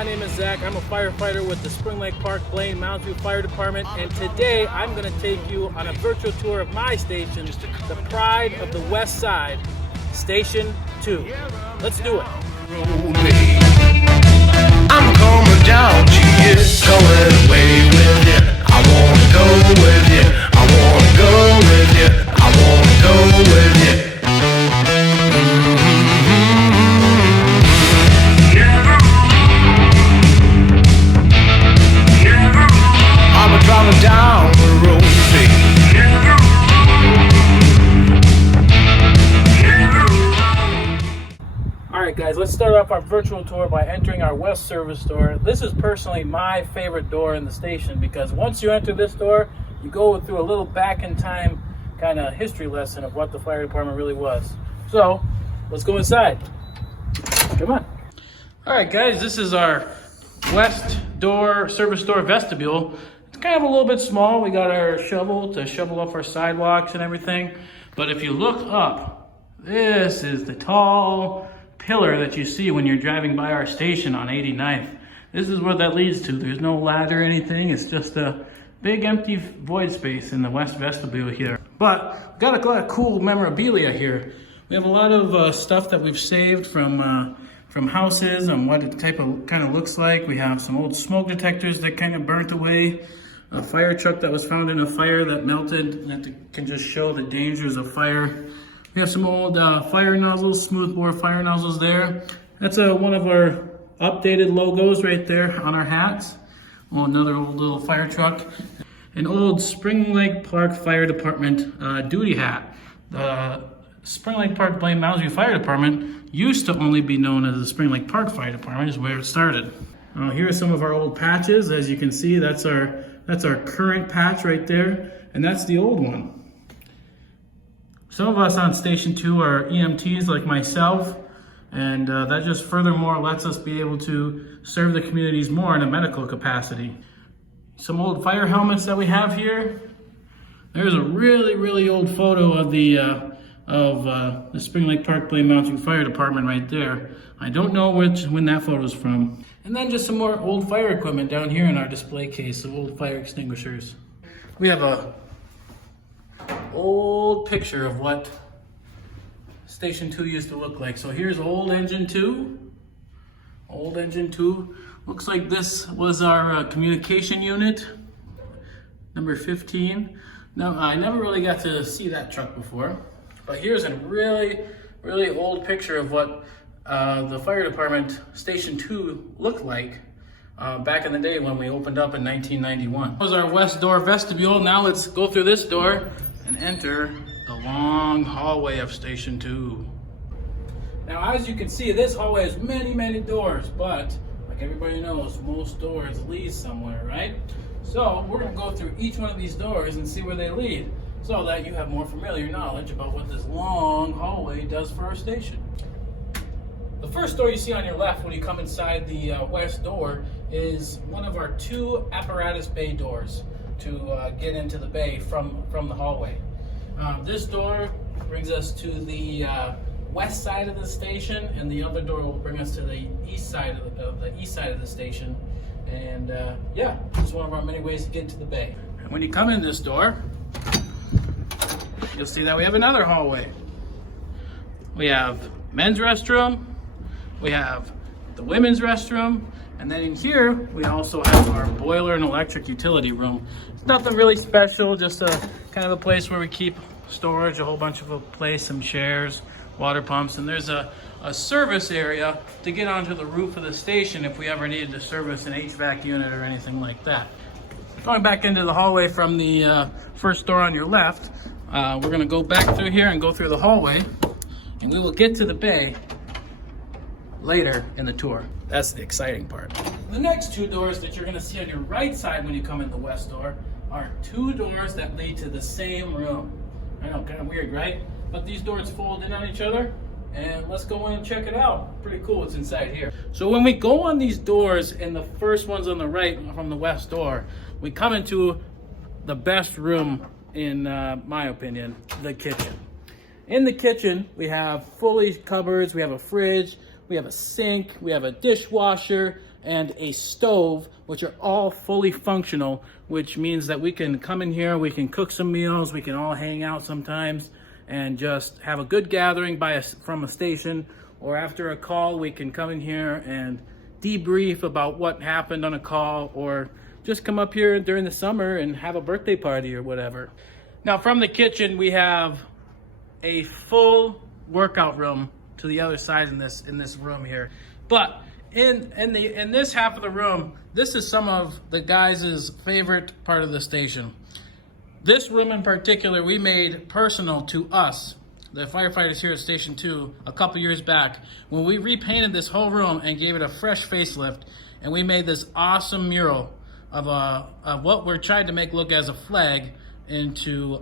My name is Zach. I'm a firefighter with the Spring Lake Park Blaine Mounds View Fire Department, and today I'm going to take you on a virtual tour of my station, the pride of the West Side, Station 2. Let's do it. I'm coming down to you, going away with you. I wanna go with you. I wanna go with you. I wanna go with you. I'm driving down the road, Alright guys, let's start off our virtual tour by entering our West Service door. This is personally my favorite door in the station because once you enter this door, you go through a little back in time kind of history lesson of what the fire department really was. So, let's go inside. Come on. Alright guys, this is our West door, service door vestibule. It's kind of a little bit small. We got our shovel to shovel off our sidewalks and everything. But if you look up, this is the tall pillar that you see when you're driving by our station on 89th. This is where that leads to. There's no ladder or anything. It's just a big empty void space in the west vestibule here. But we've got a lot of cool memorabilia here. We have a lot of stuff that we've saved from houses and what it kind of looks like. We have some old smoke detectors that kind of burnt away. A fire truck that was found in a fire that melted, that can just show the dangers of fire. We have some old fire nozzles, smoothbore fire nozzles there. That's one of our updated logos right there on our hats. Oh, another old little fire truck. An old Spring Lake Park Fire Department duty hat. The Spring Lake Park Blaine Mounds View Fire Department used to only be known as the Spring Lake Park Fire Department, is where it started. Here are some of our old patches. As you can see, that's our current patch right there, and that's the old one. Some of us on Station 2 are EMTs like myself, and that just furthermore lets us be able to serve the communities more in a medical capacity. Some old fire helmets that we have here. There's a really, really old photo of the Spring Lake Park Blaine Mounds View Fire Department right there. I don't know when that photo is from. And then just some more old fire equipment down here in our display case of old fire extinguishers. We have a old picture of what Station 2 used to look like. So here's old engine 2. Old engine 2. Looks like this was our communication unit, number 15. Now, I never really got to see that truck before, but here's a really, really old picture of what the fire department Station 2 looked like back in the day when we opened up in 1991. That was our west door vestibule. Now let's go through this door and enter the long hallway of Station 2. Now, as you can see, this hallway has many, many doors, but like everybody knows, most doors lead somewhere, right? So we're gonna go through each one of these doors and see where they lead, so that you have more familiar knowledge about what this long hallway does for our station. The first door you see on your left when you come inside the west door is one of our 2 apparatus bay doors to get into the bay from the hallway. This door brings us to the west side of the station, and the other door will bring us to the east side of the station. And yeah, it's one of our many ways to get into the bay. And when you come in this door, you'll see that we have another hallway. We have men's restroom, we have the women's restroom, and then in here, we also have our boiler and electric utility room. It's nothing really special, just a kind of a place where we keep storage, a whole bunch of a place, some chairs, water pumps, and there's a service area to get onto the roof of the station if we ever needed to service an HVAC unit or anything like that. Going back into the hallway from the first door on your left, we're gonna go back through here and go through the hallway, and we will get to the bay later in the tour. That's the exciting part. The next 2 doors that you're gonna see on your right side when you come in the west door are 2 doors that lead to the same room. I know, kind of weird, right? But these doors fold in on each other, and let's go in and check it out. Pretty cool what's inside here. So when we go on these doors, and the first one's on the right from the west door, we come into the best room in my opinion, the kitchen. In the kitchen, we have fully cupboards, we have a fridge, we have a sink, we have a dishwasher, and a stove, which are all fully functional, which means that we can come in here, we can cook some meals, we can all hang out sometimes and just have a good gathering from a station, or after a call, we can come in here and debrief about what happened on a call, or just come up here during the summer and have a birthday party or whatever. Now from the kitchen, we have a full workout room to the other side in this room here. But in this half of the room, this is some of the guys' favorite part of the station. This room in particular, we made personal to us, the firefighters here at Station 2, a couple years back, when we repainted this whole room and gave it a fresh facelift, and we made this awesome mural of what we're trying to make look as a flag into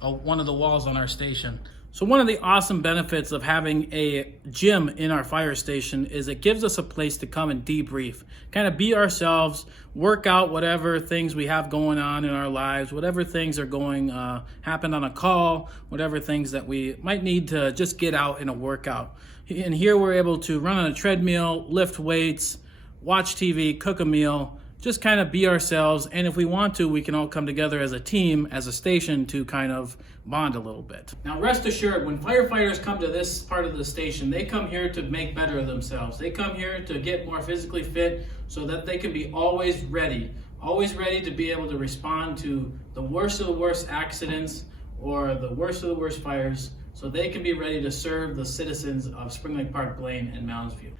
one of the walls on our station. So one of the awesome benefits of having a gym in our fire station is it gives us a place to come and debrief, kind of be ourselves, work out whatever things we have going on in our lives, whatever things are happen on a call, whatever things that we might need to just get out in a workout. And here we're able to run on a treadmill, lift weights, watch TV, cook a meal, just kind of be ourselves. And if we want to, we can all come together as a team, as a station, to kind of bond a little bit. Now rest assured, when firefighters come to this part of the station, they come here to make better of themselves. They come here to get more physically fit so that they can be always ready to be able to respond to the worst of the worst accidents or the worst of the worst fires, so they can be ready to serve the citizens of Spring Lake Park, Blaine, and Mounds View.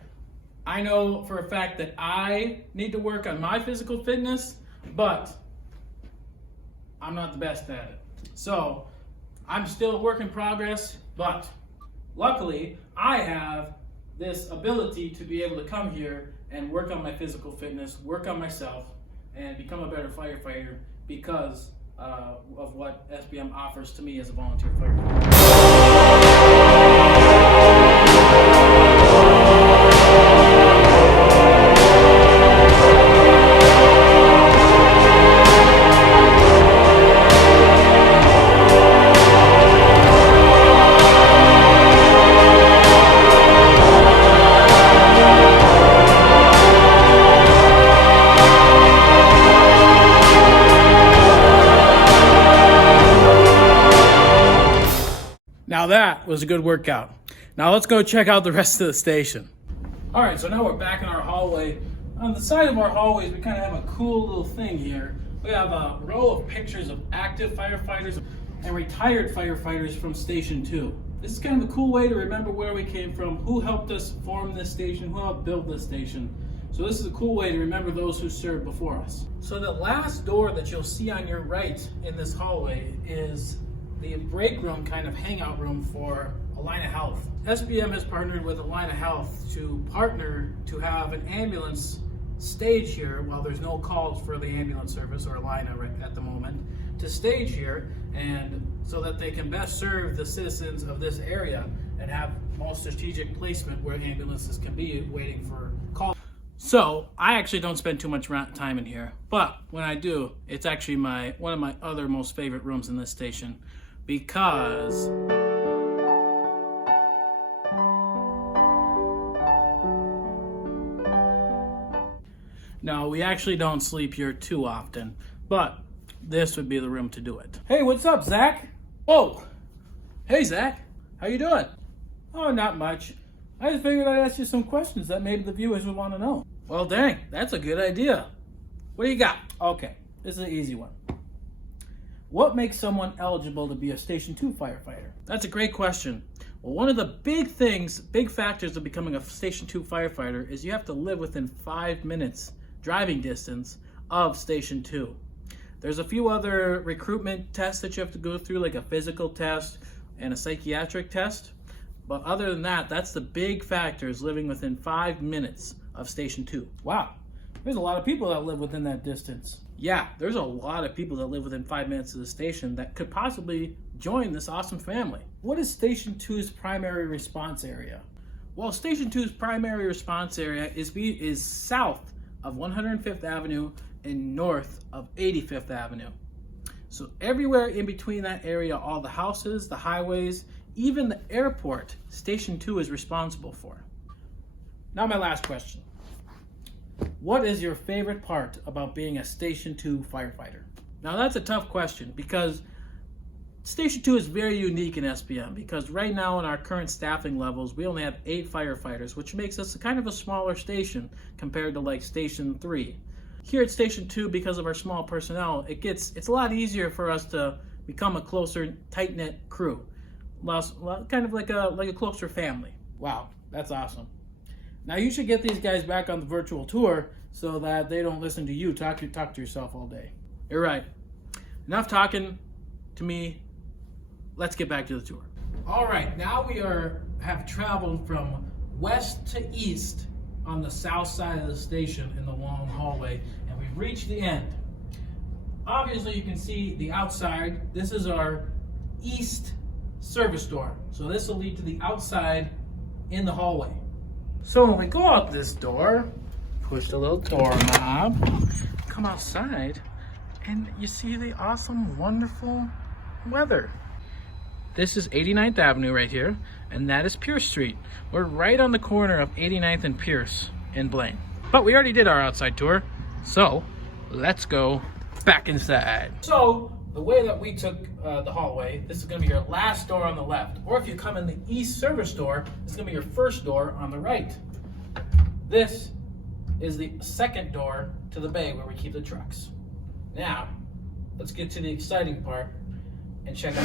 I know for a fact that I need to work on my physical fitness, but I'm not the best at it. So I'm still a work in progress, but luckily I have this ability to be able to come here and work on my physical fitness, work on myself, and become a better firefighter because of what SBM offers to me as a volunteer firefighter. Now that was a good workout. Now let's go check out the rest of the station. All right, so now we're back in our hallway. On the side of our hallways, we kind of have a cool little thing here. We have a row of pictures of active firefighters and retired firefighters from Station 2. This is kind of a cool way to remember where we came from, who helped us form this station, who helped build this station. So this is a cool way to remember those who served before us. So the last door that you'll see on your right in this hallway is the break room, kind of hangout room for Allina Health. SBM has partnered with Allina Health to have an ambulance stage here while there's no calls for the ambulance service or Allina right at the moment, to stage here, and so that they can best serve the citizens of this area and have most strategic placement where ambulances can be waiting for calls. So I actually don't spend too much time in here, but when I do, it's actually one of my other most favorite rooms in this station, because now we actually don't sleep here too often, but this would be the room to do it. Hey, what's up, Zach? Oh, hey, Zach. How you doing? Oh, not much. I just figured I'd ask you some questions that maybe the viewers would want to know. Well, dang, that's a good idea. What do you got? Okay, this is an easy one. What makes someone eligible to be a Station 2 firefighter? That's a great question. Well, one of the big factors of becoming a Station 2 firefighter is you have to live within 5 minutes driving distance of Station 2. There's a few other recruitment tests that you have to go through, like a physical test and a psychiatric test. But other than that, that's the big factor, is living within 5 minutes of Station 2. Wow, there's a lot of people that live within that distance. Yeah, there's a lot of people that live within 5 minutes of the station that could possibly join this awesome family. What is Station 2's primary response area? Well, Station 2's primary response area is south of 105th Avenue and north of 85th Avenue. So everywhere in between that area, all the houses, the highways, even the airport, Station 2 is responsible for. Now my last question. What is your favorite part about being a Station 2 firefighter? Now that's a tough question because Station 2 is very unique in SPM because right now in our current staffing levels, we only have 8 firefighters, which makes us kind of a smaller station compared to like Station 3. Here at Station 2, because of our small personnel, it's a lot easier for us to become a closer, tight-knit crew. Kind of like a closer family. Wow, that's awesome. Now you should get these guys back on the virtual tour so that they don't listen to you talk to yourself all day. You're right. Enough talking to me. Let's get back to the tour. All right, now we have traveled from west to east on the south side of the station in the long hallway, and we've reached the end. Obviously, you can see the outside. This is our east service door. So this will lead to the outside in the hallway. So when we go out this door, push the little door knob, come outside, and you see the awesome, wonderful weather. This is 89th Avenue right here, and that is Pierce Street. We're right on the corner of 89th and Pierce in Blaine. But we already did our outside tour, so let's go back inside. So the way that we took the hallway, this is gonna be your last door on the left. Or if you come in the east service door, this is gonna be your first door on the right. This is the second door to the bay where we keep the trucks. Now, let's get to the exciting part and check out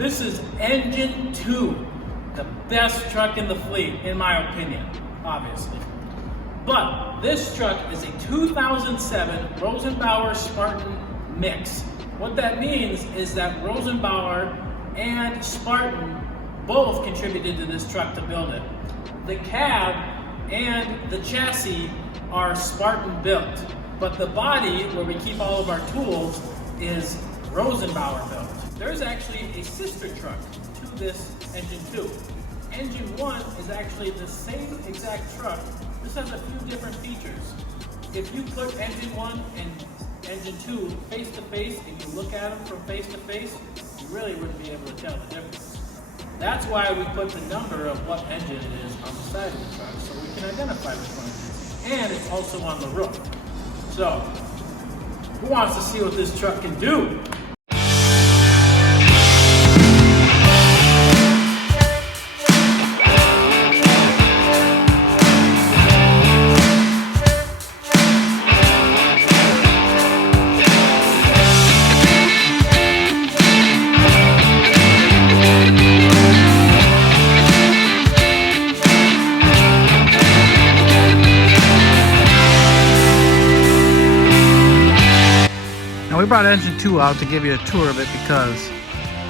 This is Engine 2, the best truck in the fleet, in my opinion, obviously. But this truck is a 2007 Rosenbauer Spartan mix. What that means is that Rosenbauer and Spartan both contributed to this truck to build it. The cab and the chassis are Spartan built, but the body, where we keep all of our tools, is Rosenbauer built. There's actually a sister truck to this Engine 2. Engine 1 is actually the same exact truck. This has a few different features. If you put Engine 1 and Engine 2 face to face and you look at them from face to face, you really wouldn't be able to tell the difference. That's why we put the number of what engine it is on the side of the truck so we can identify which one it is. And it's also on the roof. So, who wants to see what this truck can do? We brought Engine 2 out to give you a tour of it because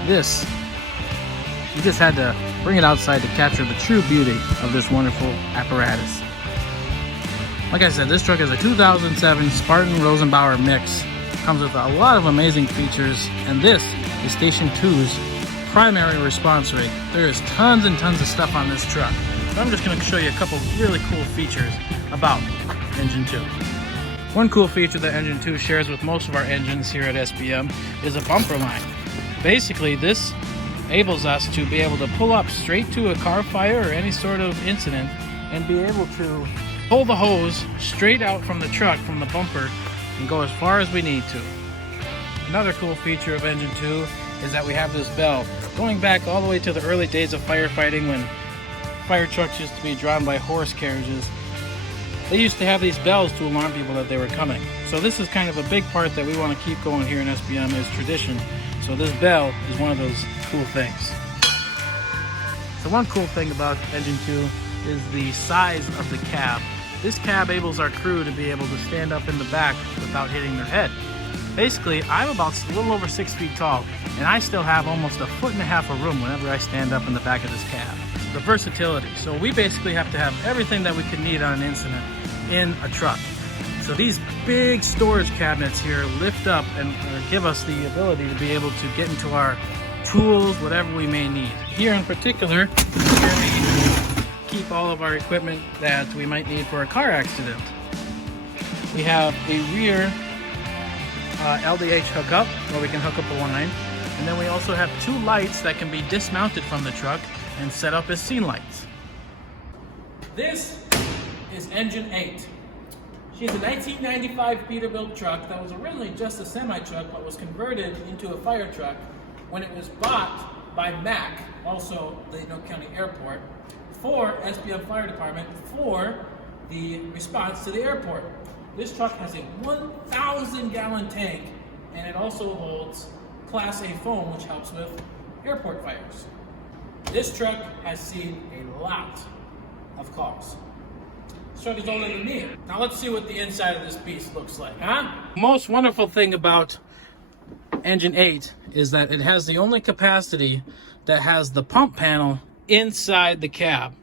we just had to bring it outside to capture the true beauty of this wonderful apparatus. Like I said, this truck is a 2007 Spartan Rosenbauer mix. Comes with a lot of amazing features, and this is Station 2's primary response rate. There is tons and tons of stuff on this truck. So I'm just going to show you a couple really cool features about Engine 2. One cool feature that Engine 2 shares with most of our engines here at SPM is a bumper line. Basically, this enables us to be able to pull up straight to a car fire or any sort of incident and be able to pull the hose straight out from the truck, from the bumper, and go as far as we need to. Another cool feature of Engine 2 is that we have this bell. Going back all the way to the early days of firefighting when fire trucks used to be drawn by horse carriages, they used to have these bells to alarm people that they were coming. So this is kind of a big part that we want to keep going here in SPM as tradition. So this bell is one of those cool things. So one cool thing about Engine 2 is the size of the cab. This cab enables our crew to be able to stand up in the back without hitting their head. Basically, I'm about a little over 6 feet tall, and I still have almost 1.5 feet of room whenever I stand up in the back of this cab. The versatility. So we basically have to have everything that we could need on an incident in a truck. So these big storage cabinets here lift up and give us the ability to be able to get into our tools, whatever we may need. Here in particular, here we keep all of our equipment that we might need for a car accident. We have a rear LDH hookup where we can hook up a line, and then we also have 2 lights that can be dismounted from the truck and set up as scene lights. This is Engine 8. She's a 1995 Peterbilt truck that was originally just a semi-truck but was converted into a fire truck when it was bought by MAC, also the Anoka County Airport, for SPM Fire Department for the response to the airport. This truck has a 1,000-gallon tank, and it also holds Class A foam, which helps with airport fires. This truck has seen a lot of calls. This truck is older than me. Now let's see what the inside of this beast looks like, huh? Most wonderful thing about Engine 8 is that it has the only capacity that has the pump panel inside the cab.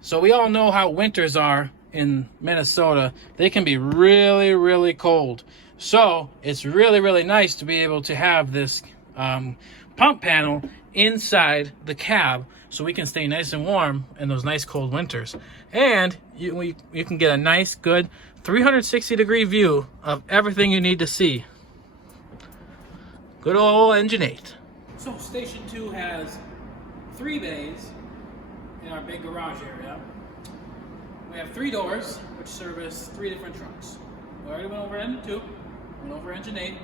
So we all know how winters are in Minnesota. They can be really, really cold. So it's really, really nice to be able to have this pump panel inside the cab so we can stay nice and warm in those nice cold winters. And you can get a nice, good 360-degree view of everything you need to see. Good old Engine 8. So Station 2 has 3 bays in our big garage area. We have 3 doors, which service 3 different trucks. We already went over Engine 2, went over Engine 8,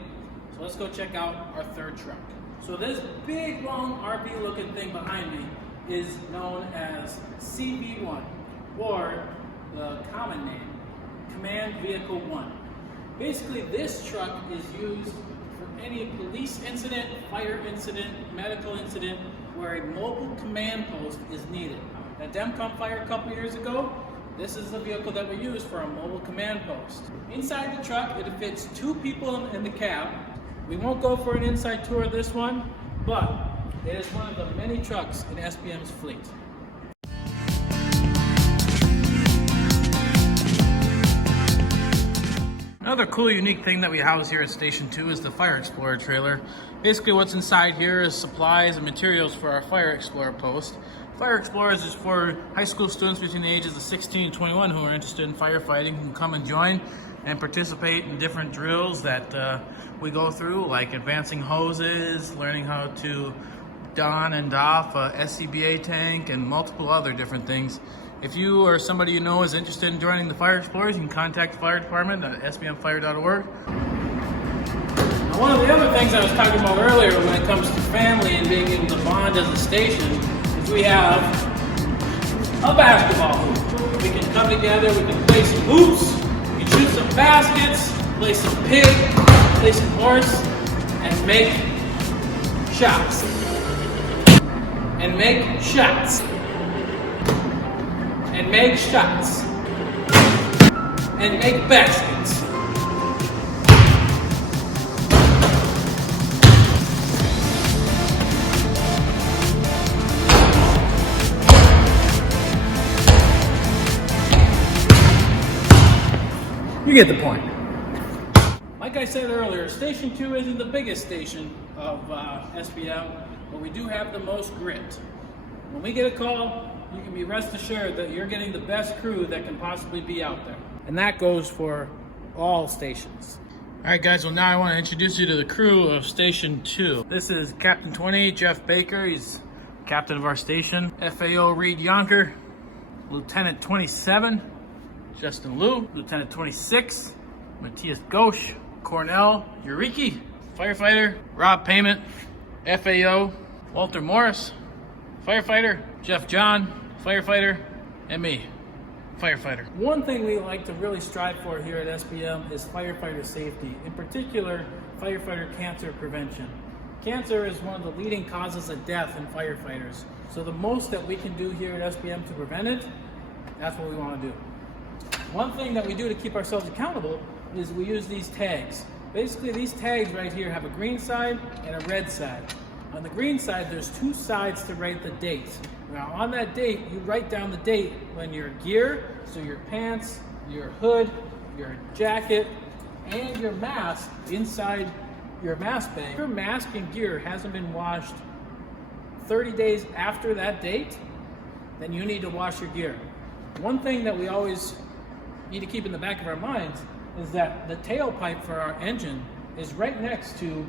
so let's go check out our 3rd truck. So this big, long RV-looking thing behind me is known as CV1, or the common name, Command Vehicle 1. Basically, this truck is used for any police incident, fire incident, medical incident, where a mobile command post is needed. At DEMCON fire a couple years ago, this is the vehicle that we use for a mobile command post. Inside the truck, it fits 2 people in the cab. We won't go for an inside tour of this one, but it is one of the many trucks in SPM's fleet. Another cool, unique thing that we house here at Station 2 is the Fire Explorer trailer. Basically what's inside here is supplies and materials for our Fire Explorer post. Fire Explorers is for high school students between the ages of 16 and 21 who are interested in firefighting, who can come and join and participate in different drills that we go through, like advancing hoses, learning how to don and doff a SCBA tank, and multiple other different things. If you or somebody you know is interested in joining the Fire Explorers, you can contact the fire department at sbmfire.org. Now, one of the other things I was talking about earlier when it comes to family and being able to bond as a station is we have a basketball hoop. We can come together, we can play some hoops, we can shoot some baskets, play some pig, play some horse, and make shots. And make shots. And make shots. And make baskets. You get the point. Like I said earlier, Station 2 isn't the biggest station of SPM, but we do have the most grit. When we get a call, you can be rest assured that you're getting the best crew that can possibly be out there. And that goes for all stations. All right, guys, well, now I want to introduce you to the crew of Station 2. This is Captain 20, Jeff Baker. He's captain of our station. FAO Reed Yonker. Lieutenant 27, Justin Liu. Lieutenant 26, Matthias Ghosh. Cornell Uriki. Firefighter, Rob Payment. FAO, Walter Morris. Firefighter, Jeff John. Firefighter, and me, firefighter. One thing we like to really strive for here at SPM is firefighter safety, in particular, firefighter cancer prevention. Cancer is one of the leading causes of death in firefighters. So the most that we can do here at SPM to prevent it, that's what we want to do. One thing that we do to keep ourselves accountable is we use these tags. Basically, these tags right here have a green side and a red side. On the green side, there's 2 sides to write the date. Now, on that date, you write down the date when your gear, so your pants, your hood, your jacket, and your mask inside your mask bag. If your mask and gear hasn't been washed 30 days after that date, then you need to wash your gear. One thing that we always need to keep in the back of our minds is that the tailpipe for our engine is right next to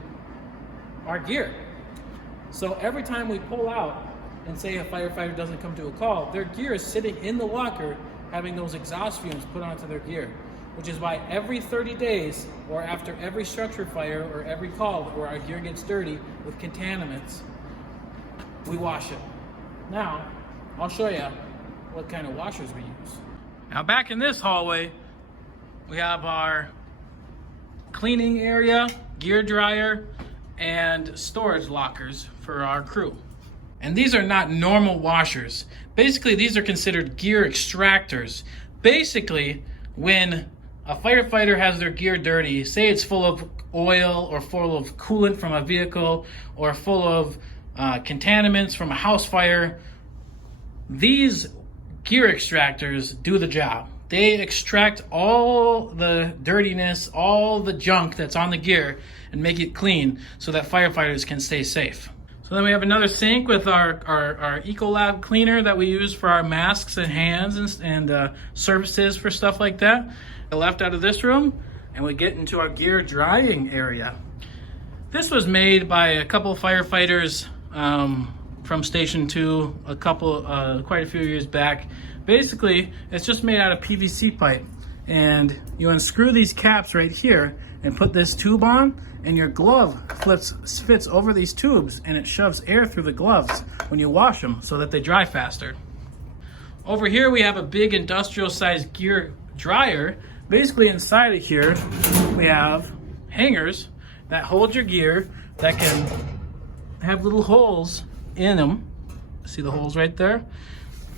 our gear. So every time we pull out and say a firefighter doesn't come to a call, their gear is sitting in the locker having those exhaust fumes put onto their gear, which is why every 30 days or after every structure fire or every call where our gear gets dirty with contaminants, we wash it. Now, I'll show you what kind of washers we use. Now back in this hallway, we have our cleaning area, gear dryer, and storage lockers for our crew. And these are not normal washers. Basically, these are considered gear extractors. Basically, when a firefighter has their gear dirty, say it's full of oil or full of coolant from a vehicle or full of contaminants from a house fire, these gear extractors do the job. They extract all the dirtiness, all the junk that's on the gear and make it clean so that firefighters can stay safe. So then we have another sink with our Ecolab cleaner that we use for our masks and hands and surfaces for stuff like that. I left out of this room and we get into our gear drying area. This was made by a couple of firefighters from Station 2 quite a few years back. Basically, it's just made out of PVC pipe, and you unscrew these caps right here and put this tube on, and your glove fits over these tubes, and it shoves air through the gloves when you wash them so that they dry faster. Over here we have a big industrial sized gear dryer. Basically inside of here we have hangers that hold your gear that can have little holes in them. See the holes right there?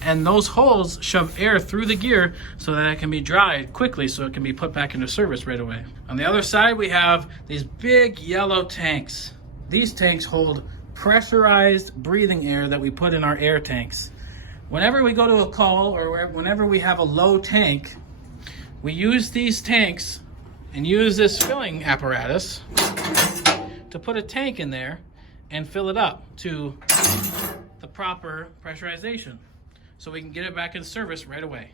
And those holes shove air through the gear so that it can be dried quickly so it can be put back into service right away. On the other side, we have these big yellow tanks. These tanks hold pressurized breathing air that we put in our air tanks. Whenever we go to a call or whenever we have a low tank, we use these tanks and use this filling apparatus to put a tank in there and fill it up to the proper pressurization, so we can get it back in service right away.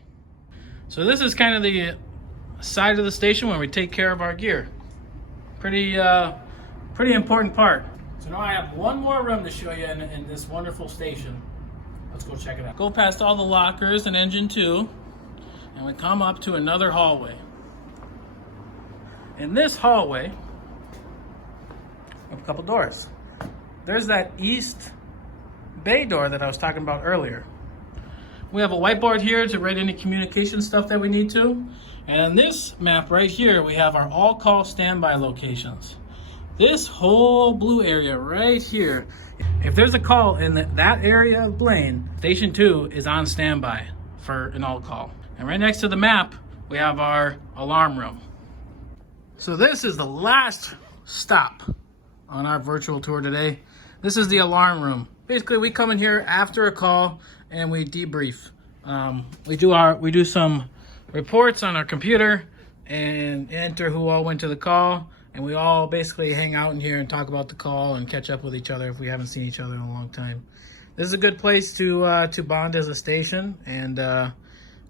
So this is kind of the side of the station where we take care of our gear. Pretty important part. So now I have one more room to show you in this wonderful station. Let's go check it out. Go past all the lockers in Engine 2, and we come up to another hallway. In this hallway, we have a couple doors. There's that east bay door that I was talking about earlier. We have a whiteboard here to write any communication stuff that we need to. And on this map right here, we have our all-call standby locations. This whole blue area right here, if there's a call in that area of Blaine, Station 2 is on standby for an all-call. And right next to the map, we have our alarm room. So this is the last stop on our virtual tour today. This is the alarm room. Basically, we come in here after a call and we debrief. We do some reports on our computer and enter who all went to the call, and we all basically hang out in here and talk about the call and catch up with each other if we haven't seen each other in a long time. This is a good place to bond as a station and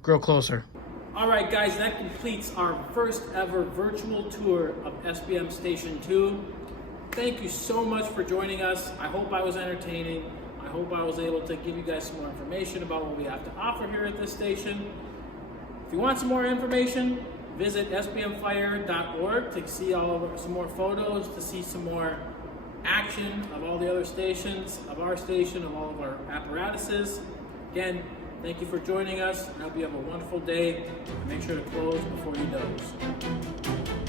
grow closer. All right, guys, that completes our first ever virtual tour of SBM Station 2. Thank you so much for joining us. I hope I was entertaining. I hope I was able to give you guys some more information about what we have to offer here at this station. If you want some more information, visit sbmfire.org to see some more photos, to see some more action of all the other stations, of our station, of all of our apparatuses. Again, thank you for joining us. I hope you have a wonderful day. Make sure to close before you doze.